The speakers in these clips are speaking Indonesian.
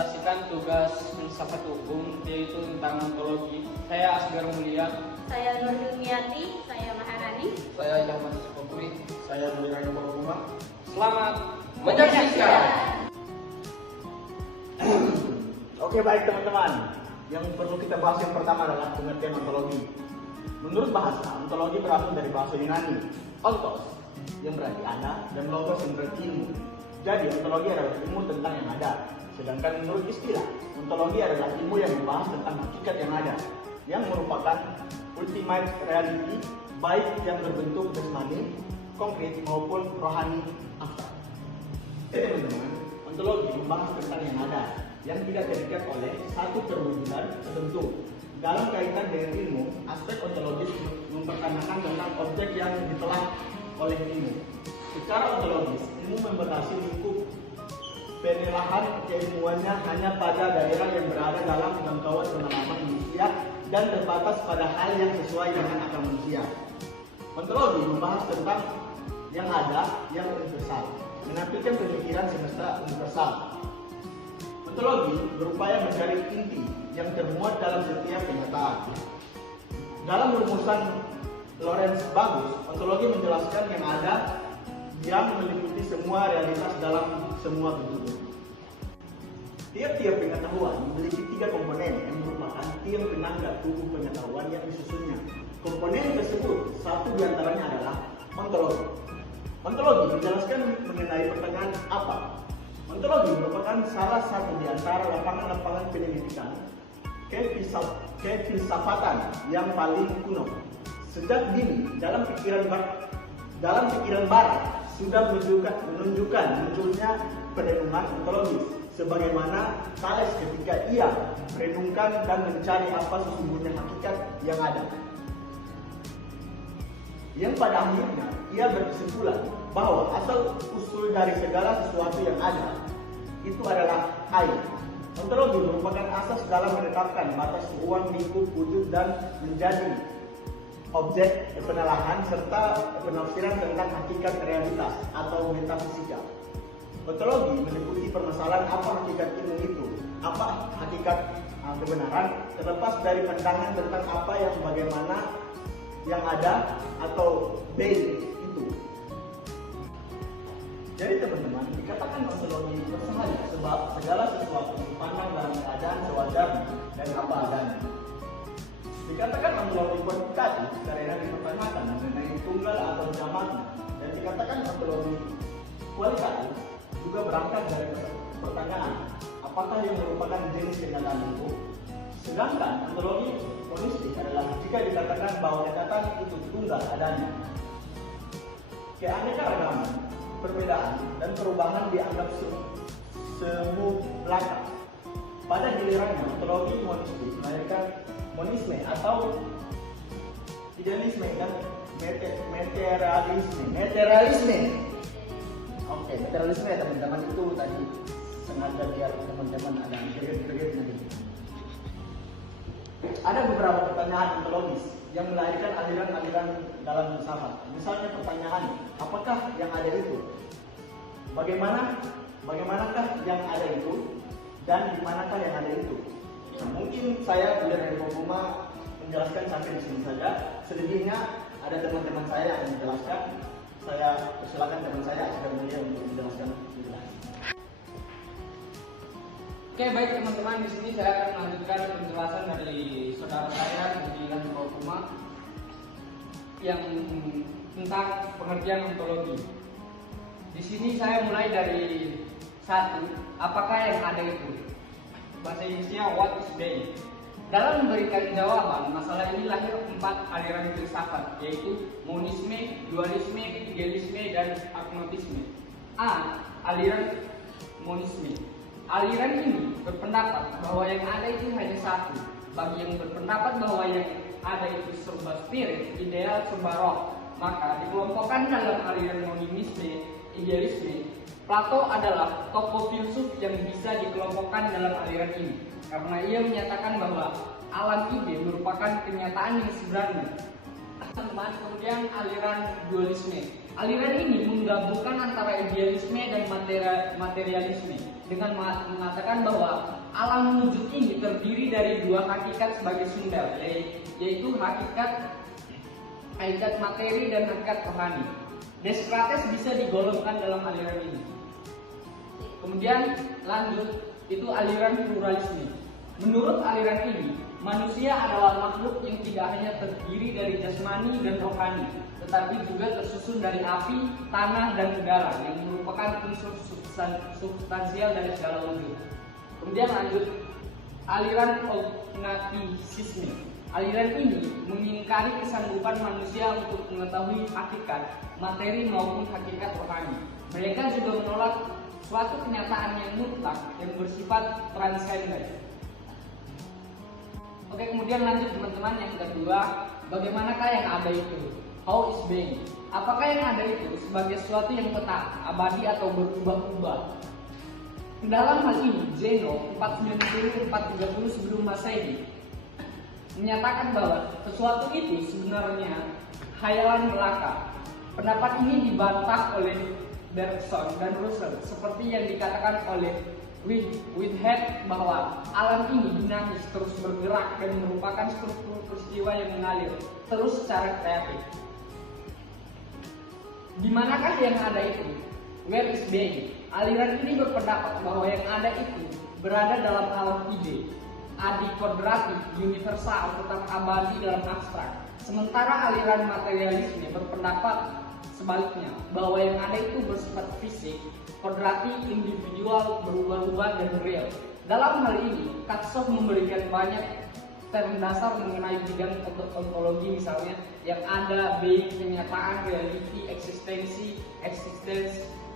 mempresentasikan tugas filsafat hukum, yaitu tentang ontologi. Saya Asgar Mulia. Saya Nur Hilmiati. Saya Maharani. Saya Ahmad Sukopuri. Saya Dwi Rano Purwuma. Selamat Menyaksikan. Oke, baik teman-teman. Yang perlu kita bahas yang pertama adalah pengertian ontologi. Menurut bahasa, ontologi berasal dari bahasa Yunani, ontos, yang berarti ada, dan logos yang berarti ilmu. Jadi, ontologi adalah ilmu tentang yang ada. Sedangkan menurut istilah, ontologi adalah ilmu yang membahas tentang hakikat yang ada, yang merupakan ultimate reality, baik yang berbentuk jasmani, konkret maupun rohani, abstrak. Jadi teman-teman, ontologi membahas tentang yang ada, yang tidak terikat oleh satu perwujudan tertentu. Dalam kaitan dengan ilmu, aspek ontologis mempertanyakan tentang objek yang ditelah oleh ilmu. Secara ontologis, ilmu membatasi lingkup penelahan keilmuannya hanya pada daerah yang berada dalam jangkauan pengalaman manusia dan terbatas pada hal yang sesuai dengan akal manusia. Ontologi membahas tentang yang ada, yang universal, menampilkan pemikiran semesta universal. Ontologi berupaya mencari inti yang termuat dalam setiap kenyataan. Dalam rumusan Lawrence Bagus, ontologi menjelaskan yang ada yang meliputi semua realitas dalam semua bentuk. Tiap-tiap pengetahuan memiliki 3 komponen yang merupakan tiang penanda tubuh pengetahuan yang disusunnya. Komponen tersebut, satu diantaranya adalah ontologi. Ontologi menjelaskan mengenai pertanyaan apa. Ontologi merupakan salah satu di antara lapangan-lapangan penyelidikan kefilsafatan yang paling kuno. Sejak dini dalam pikiran barat sudah menunjukkan munculnya perenungan ontologis, sebagaimana Thales ketika ia merenungkan dan mencari apa sesungguhnya hakikat yang ada. Yang pada akhirnya ia berkesimpulan bahwa asal usul dari segala sesuatu yang ada itu adalah air. Ontologi merupakan asas dalam menetapkan batas ruang lingkup wujud dan menjadi objek penelahan serta penafsiran tentang hakikat realitas atau metafisika. Ontologi meliputi permasalahan apa hakikat ilmu itu, apa hakikat kebenaran, terlepas dari pandangan tentang apa yang bagaimana yang ada atau being itu. Jadi teman-teman, dikatakan ontologi bersahaya sebab segala sesuatu dipandang dalam keadaan sewajarnya dan apa adanya. Dikatakan ontologi kuantitatif karena dipertanyakan mengenai tunggal atau jamaknya, dan dikatakan ontologi kualitatif juga berangkat dari pertanyaan apakah yang merupakan jenis kenyataan itu. Sedangkan ontologi monistik adalah jika dikatakan bahwa kenyataan itu tunggal adanya. Keanekaragaman, perbedaan, dan perubahan dianggap semu belaka. Pada gilirannya, ontologi monistik melahirkan monisme atau idealisme dan materialisme. Oke, materialisme ya teman-teman, itu tadi sengaja biar teman-teman ada greget nanti. Ada beberapa pertanyaan ontologis yang melahirkan aliran-aliran dalam filsafat. Misalnya pertanyaan, apakah yang ada itu? Bagaimanakah yang ada itu? Dan di manakah yang ada itu? Nah, mungkin saya boleh dari Purwuma menjelaskan sampai di sini saja. Selebihnya ada teman-teman saya yang menjelaskan. Saya persilakan teman saya Asgar Mulia untuk menjelaskan lebih lanjut. Oke, baik teman-teman, di sini saya akan melanjutkan penjelasan dari saudara saya di Purwuma yang tentang pengertian ontologi. Di sini saya mulai dari 1, apakah yang ada itu? Bahasa Inggrisnya what is being. Dalam memberikan jawaban, masalah ini lahir 4 aliran filsafat, yaitu monisme, dualisme, idealisme, dan agnotisme. A. Aliran monisme. Aliran ini berpendapat bahwa yang ada itu hanya satu. Bagi yang berpendapat bahwa yang ada itu serba spirit, ideal serba roh, maka dikelompokkan dalam aliran monisme, idealisme. Plato adalah tokoh filsuf yang bisa dikelompokkan dalam aliran ini, karena ia menyatakan bahwa alam ide merupakan kenyataan yang sebenarnya. Kemudian aliran dualisme. Aliran ini menggabungkan antara idealisme dan materialisme. dengan mengatakan bahwa alam wujud ini terdiri dari dua hakikat sebagai sumber, yaitu hakikat materi dan hakikat rohani. Descartes bisa digolongkan dalam aliran ini. Kemudian lanjut, itu aliran pluralisme. Menurut aliran ini, manusia adalah makhluk yang tidak hanya terdiri dari jasmani dan rohani, tetapi juga tersusun dari api, tanah, dan udara yang merupakan unsur substansial dari segala wujud. Kemudian lanjut, aliran kognitisisme. Aliran ini mengingkari kesanggupan manusia untuk mengetahui hakikat materi maupun hakikat rohani. Mereka juga menolak suatu kenyataan yang mutlak yang bersifat transenden. Oke, kemudian lanjut teman-teman, yang kedua, bagaimanakah yang ada itu? How is being? Apakah yang ada itu sebagai sesuatu yang tetap, abadi atau berubah-ubah? Dalam hal ini, Zeno 490-430 sebelum Masehi menyatakan bahwa sesuatu itu sebenarnya khayalan belaka. Pendapat ini dibantah oleh Bergson dan Russell, seperti yang dikatakan oleh Whitehead bahwa alam ini dinamis, terus bergerak, dan merupakan struktur peristiwa yang mengalir terus secara kreatif. Di manakah yang ada itu? Where is being? Aliran ini berpendapat bahwa yang ada itu berada dalam alam ide, adikodratif, universal, tetap abadi dalam abstrak. Sementara aliran materialisme berpendapat sebaliknya, bahwa yang ada itu bersifat fisik, kodratik, individual, berubah-ubah, dan real. Dalam hal ini, Katsov memberikan banyak term dasar mengenai bidang ontologi, misalnya yang ada, being, kenyataan, reality, eksistensi,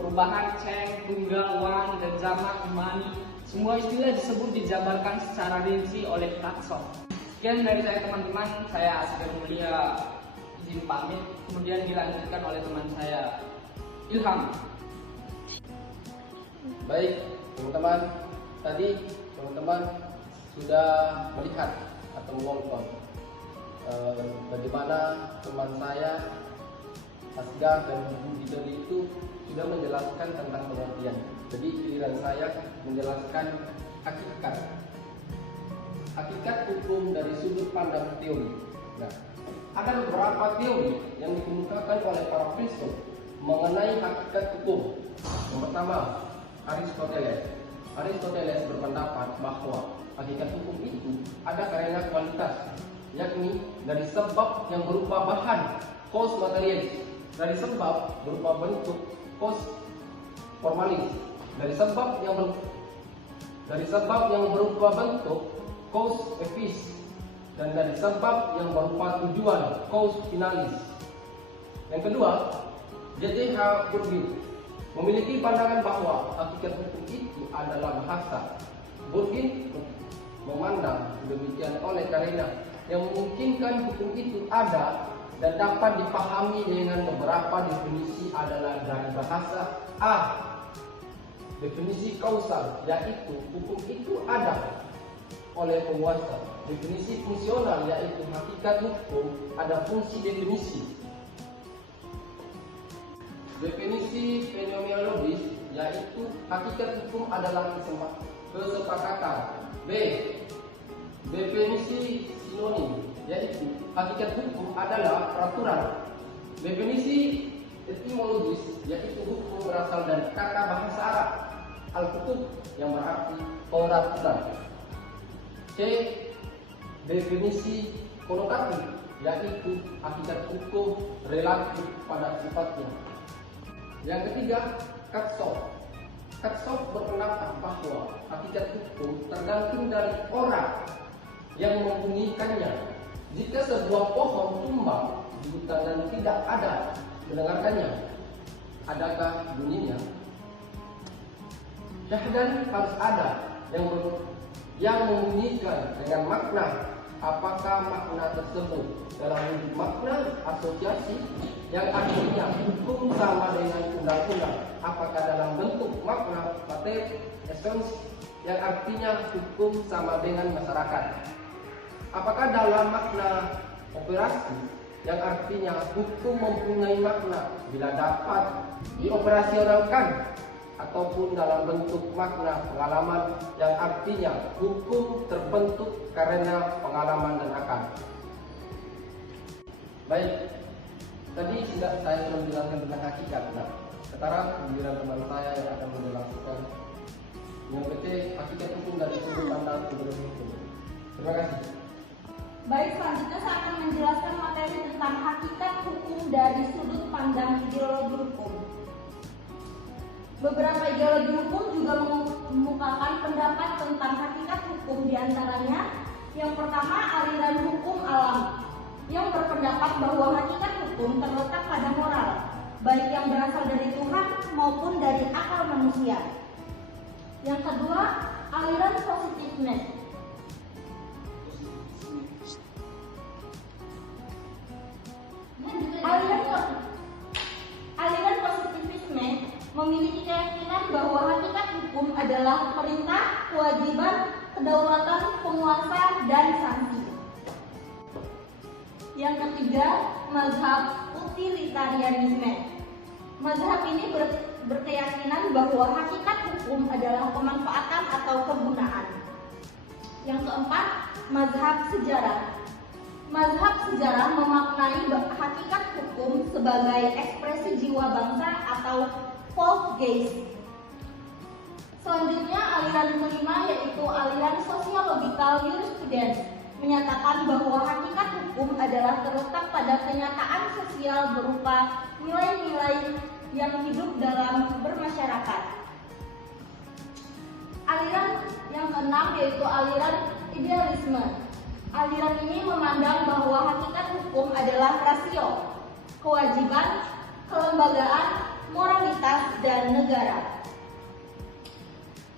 perubahan, change, tunggal, one, dan jamak, imani. Semua istilah disebut dijabarkan secara rinci oleh Katsov. Sekian dari saya teman-teman, saya Asgar Mulia izin pamit, kemudian dilanjutkan oleh teman saya Ilham. Baik teman-teman, tadi teman-teman sudah melihat atau menonton bagaimana teman saya Asgar dan Budi Dodi itu sudah menjelaskan tentang pengertian. Jadi giliran saya menjelaskan hakikat hukum dari sudut pandang teori. Nah, ada beberapa teori yang dikemukakan oleh para filsuf mengenai hakikat hukum. Yang pertama, Aristoteles berpendapat bahwa hakikat hukum itu ada karena kualitas, yakni dari sebab yang berupa bahan, cause materialis, dari sebab berupa bentuk, cause formalis, dari sebab yang berupa bentuk, cause efficis, dan dari sebab yang berupa tujuan, cause finalis. Yang kedua, J.T.H. Burgin memiliki pandangan bahwa hakikat hukum itu adalah bahasa. Burgin memandang demikian oleh karena yang memungkinkan hukum itu ada dan dapat dipahami dengan beberapa definisi adalah dari bahasa A. Definisi kausal, yaitu hukum itu ada oleh penguasa. Definisi fungsional, yaitu hakikat hukum ada fungsi definisi. Definisi fenomenologis, yaitu hakikat hukum adalah kesepakatan. B. Definisi sinonim, yaitu hakikat hukum adalah peraturan. Definisi etimologis, yaitu hukum berasal dari kata bahasa Arab al-hukuk yang berarti peraturan. C. Definisi konotatif, yaitu hakikat hukum relatif pada sifatnya. Yang ketiga, Katsov berpendapat bahwa hakikat hukum tergantung dari orang yang membunyikannya. Jika sebuah pohon tumbang di hutan dan tidak ada mendengarkannya, adakah bunyinya? Dan harus ada yang membunyikan dengan makna. Apakah makna tersebut dalam wujud makna asosiasi yang artinya hukum sama dengan undang-undang? Apakah dalam bentuk makna materi essence yang artinya hukum sama dengan masyarakat? Apakah dalam makna operasi yang artinya hukum mempunyai makna bila dapat dioperasionalkan? ataupun dalam bentuk makna pengalaman yang artinya hukum terbentuk karena pengalaman dan akal. Baik, tadi sudah saya menjelaskan tentang hakikat. Nah, sekarang giliran teman saya yang akan menjelaskan yang ketiga hakikat hukum dari sudut pandang ideologi hukum. Terima kasih. Baik, selanjutnya saya akan menjelaskan materi tentang hakikat hukum dari sudut pandang ideologi hukum. Beberapa ideologi hukum juga mengemukakan pendapat tentang hakikat hukum, diantaranya yang pertama aliran hukum alam yang berpendapat bahwa hakikat hukum terletak pada moral, baik yang berasal dari Tuhan maupun dari akal manusia. Yang kedua, aliran positivisme. Aliran positivisme memiliki keyakinan bahwa hakikat hukum adalah perintah, kewajiban, kedaulatan penguasa, dan sanksi. Yang ketiga, mazhab utilitarianisme. Mazhab ini berkeyakinan bahwa hakikat hukum adalah pemanfaatan atau kegunaan. Yang keempat, mazhab sejarah. Mazhab sejarah memaknai hakikat hukum sebagai ekspresi jiwa bangsa atau Volksgeist. Selanjutnya, aliran kelima yaitu aliran sosiologikal jurisprudence, menyatakan bahwa hakikat hukum adalah terletak pada kenyataan sosial berupa nilai-nilai yang hidup dalam bermasyarakat. Aliran yang keenam yaitu aliran idealisme. Aliran ini memandang bahwa hakikat hukum adalah rasio, kewajiban, kelembagaan, moralitas, dan negara.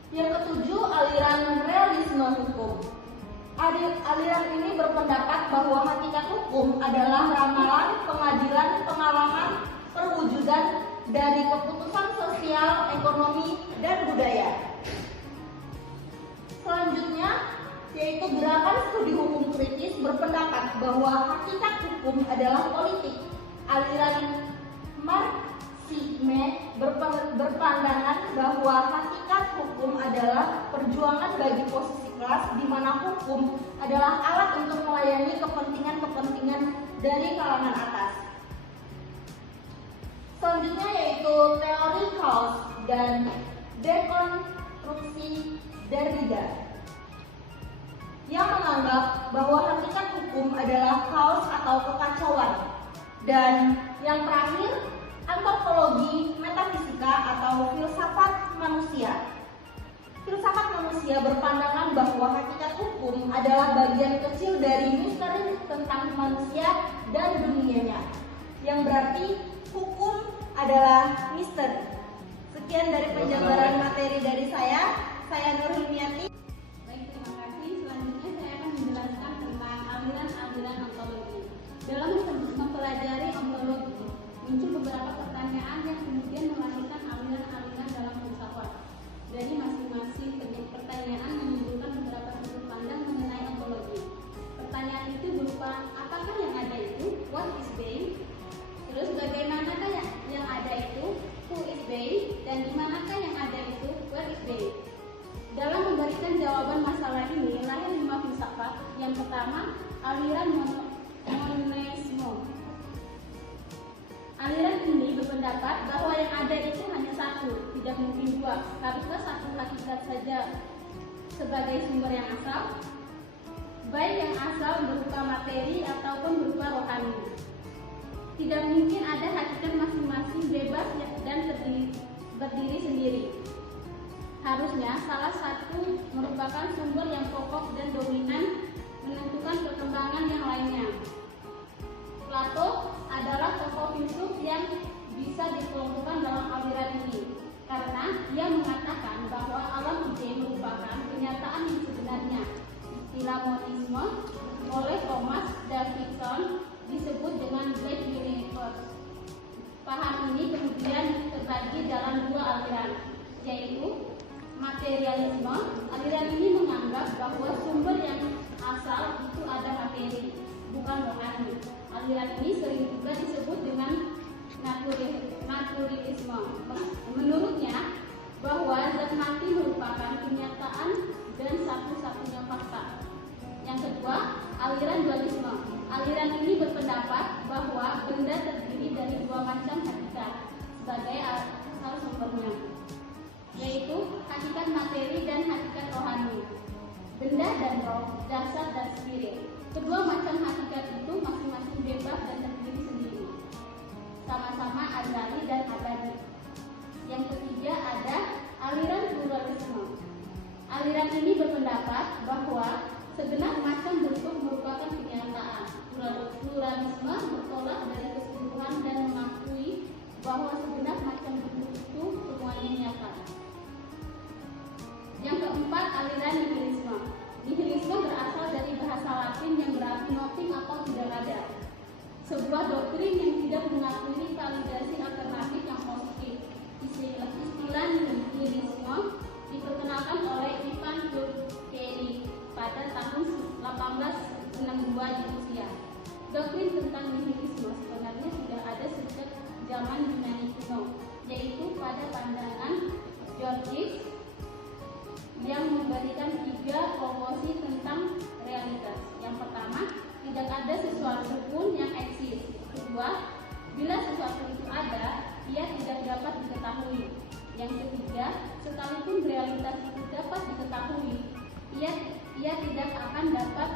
Yang ketujuh, aliran realisme hukum. Aliran ini berpendapat bahwa hakikat hukum adalah ramalan, pengadilan, pengalaman, perwujudan dari keputusan sosial, ekonomi, dan budaya. Selanjutnya, yaitu gerakan studi hukum kritis berpendapat bahwa hakikat hukum adalah politik. Aliran Marxisme berpandangan bahwa hakikat hukum adalah perjuangan bagi posisi kelas, di mana hukum adalah alat untuk melayani kepentingan-kepentingan dari kalangan atas. Selanjutnya yaitu teori kaos dan dekonstruksi Derrida, yang menganggap bahwa hakikat hukum adalah kaos atau kekacauan. Dan yang terakhir, antropologi metafisika atau filsafat manusia. Filsafat manusia berpandangan bahwa hakikat hukum adalah bagian kecil dari misteri tentang manusia dan dunianya, yang berarti hukum adalah misteri. Sekian dari penjabaran materi dari saya Nur Hilmiati. Baik, terima kasih. Selanjutnya saya akan menjelaskan tentang aliran-aliran ontologi. Dalam mempelajari ontologi, muncul beberapa pertanyaan yang kemudian melahirkan aliran-aliran dalam filsafat. Dari masing-masing pertanyaan menimbulkan beberapa sudut pandang mengenai ontologi. Pertanyaan itu berupa, apakah yang ada itu? What is being? Terus bagaimanakah yang ada itu? Who is being? Dan dimanakah yang ada itu? Where is being? Dalam memberikan jawaban masalah ini, lahir 5 filsafat. Yang pertama, aliran monisme. Aliran ini berpendapat bahwa yang ada itu hanya satu, tidak mungkin dua. Haruslah satu hakikat saja sebagai sumber yang asal, baik yang asal berupa materi ataupun berupa rohani. Tidak mungkin ada hakikat masing-masing bebas dan berdiri sendiri. Harusnya salah satu merupakan sumber yang pokok dan dominan menentukan perkembangan yang lainnya. Plato adalah tokoh filsuf yang bisa dikelompokkan dalam aliran ini, karena ia mengatakan bahwa alam ide merupakan kenyataan yang sebenarnya. Istilah monisme oleh Thomas Davidson disebut dengan Black Universe. Paham ini kemudian terbagi dalam 2 aliran, yaitu materialisme. Aliran ini menganggap bahwa sumber yang asal itu ada materi, bukan rohani. Aliran ini sering juga disebut dengan naturalisme. Menurutnya, bahwa zat mati merupakan kenyataan dan satu-satunya fakta. Yang kedua, aliran dualisme. Aliran ini berpendapat bahwa benda terdiri dari dua macam hakikat sebagai asal sumbernya, yaitu hakikat materi dan hakikat rohani. Benda dan roh, jasad dan spirit. Kedua macam hakikat itu masing-masing bebas dan terdiri sendiri, sama-sama azali dan abadi. Yang ketiga ada aliran pluralisme. Aliran ini berpendapat bahwa segenap macam bentuk merupakan kenyataan. Pluralisme bertolak dari keseluruhan dan mengakui bahwa segenap macam bentuk itu semuanya nyata. Yang keempat, aliran nihilisme. Nihilisme berasal dari bahasa Latin yang berarti nothing atau tidak ada. Sebuah doktrin yang tidak mengakui validasi alternatif yang positif. Istilah nihilisme diperkenalkan oleh Ivan Turgenev pada tahun 1862 di Rusia. Doktrin tentang nihilisme sebenarnya sudah ada sejak zaman Yunani kuno, yaitu pada pandangan Georgics yang memberikan 3 proposi tentang realitas. Yang pertama, tidak ada sesuatu pun yang eksis. Kedua, bila sesuatu itu ada, ia tidak dapat diketahui. Yang ketiga, sekalipun realitas itu dapat diketahui, ia tidak akan dapat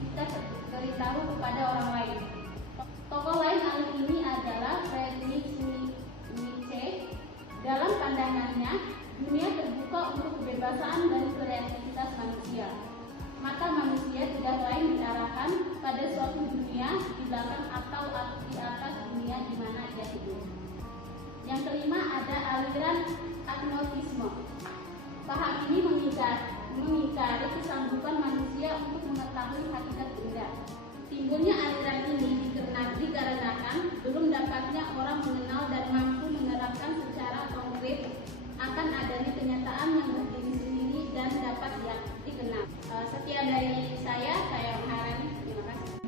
kita beritahu kepada orang lain. Tokoh lain ahli ini adalah Friedrich Nietzsche. Dalam pandangannya, dunia terbuka untuk kebebasan dan kreativitas manusia. Mata manusia tidak lain diarahkan pada suatu dunia di belakang atau di atas dunia di mana ia hidup. Yang kelima ada aliran agnostisme. Paham ini mengingkari kesanggupan manusia untuk mengetahui hakikat benda. Timbulnya aliran ini dikarenakan belum dapatnya orang mengenal dan mampu menerapkan secara konkret akan adanya kenyataan yang berdiri sendiri dan dapat dikenal. Sekian dari saya menghargai. Terima kasih.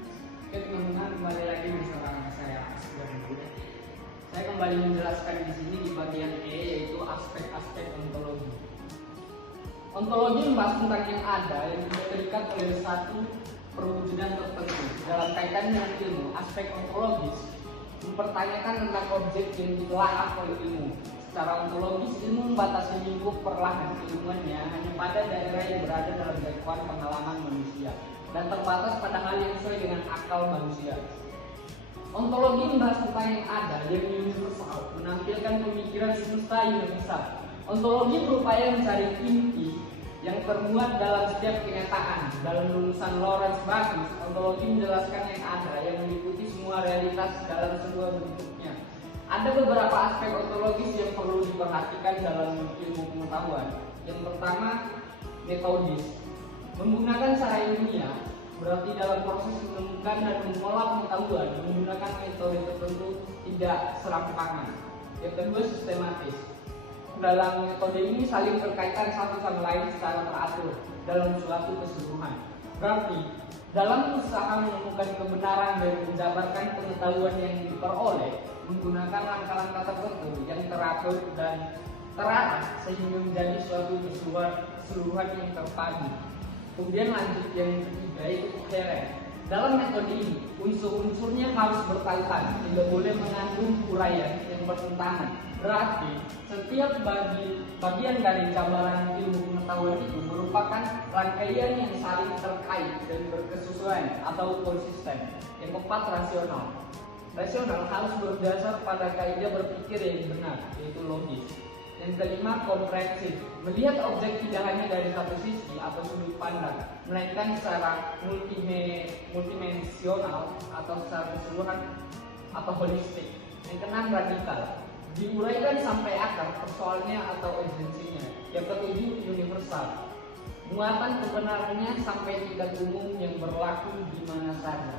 Oke teman-teman, kembali lagi bersama saya Asgar. Saya kembali menjelaskan di sini di bagian E, yaitu aspek-aspek ontologi. Ontologi membahas tentang yang ada yang tidak terikat oleh satu perwujudan tertentu. Dalam kaitan dengan ilmu, aspek ontologis mempertanyakan tentang objek yang ditelaah oleh ilmu. Secara ontologis, ilmu membatasi lingkup perlahan keilmuannya hanya pada daerah yang berada dalam jangkauan pengalaman manusia dan terbatas pada hal yang sesuai dengan akal manusia. Ontologi membahas tentang yang ada, yang universal, menampilkan pemikiran semesta universal. Ontologi berupaya mencari inti yang termuat dalam setiap kenyataan. Dalam lulusan Lawrence Bakus, ontologi menjelaskan yang ada, yang meliputi semua realitas dalam sebuah bentuknya. Ada beberapa aspek ontologis yang perlu diperhatikan dalam ilmu pengetahuan. Yang pertama, metodis. Menggunakan cara ilmiah berarti dalam proses menemukan dan mengolah pengetahuan menggunakan metode tertentu, tidak serampangan. Yang kedua, sistematis. Dalam metode ini saling berkaitan satu sama lain secara teratur dalam suatu keseluruhan. Berarti dalam usaha menemukan kebenaran dan menjabarkan pengetahuan yang diperoleh menggunakan langkah-langkah tertentu yang teratur dan terarah sehingga menjadi suatu keseluruhan yang terpadu. Kemudian lanjut yang ketiga, yaitu koheren. Dalam metode ini unsur-unsurnya harus berkaitan, tidak boleh mengandung uraian yang bertentangan. Berarti setiap bagian dari gambaran ilmu pengetahuan itu merupakan rangkaian yang saling terkait dan berkesesuaian atau konsisten. Yang keempat, rasional. Rasional harus berdasar pada kaidah berpikir yang benar, yaitu logis. Yang kelima, komprehensif. Melihat objek tidak hanya dari satu sisi atau sudut pandang, melainkan secara multidimensional atau secara keseluruhan atau holistik. Yang keenam, radikal. Diuraikan sampai akar persoalannya atau esensinya. Yang ketujuh, universal. Muatan kebenarannya sampai tingkat umum yang berlaku di mana saja.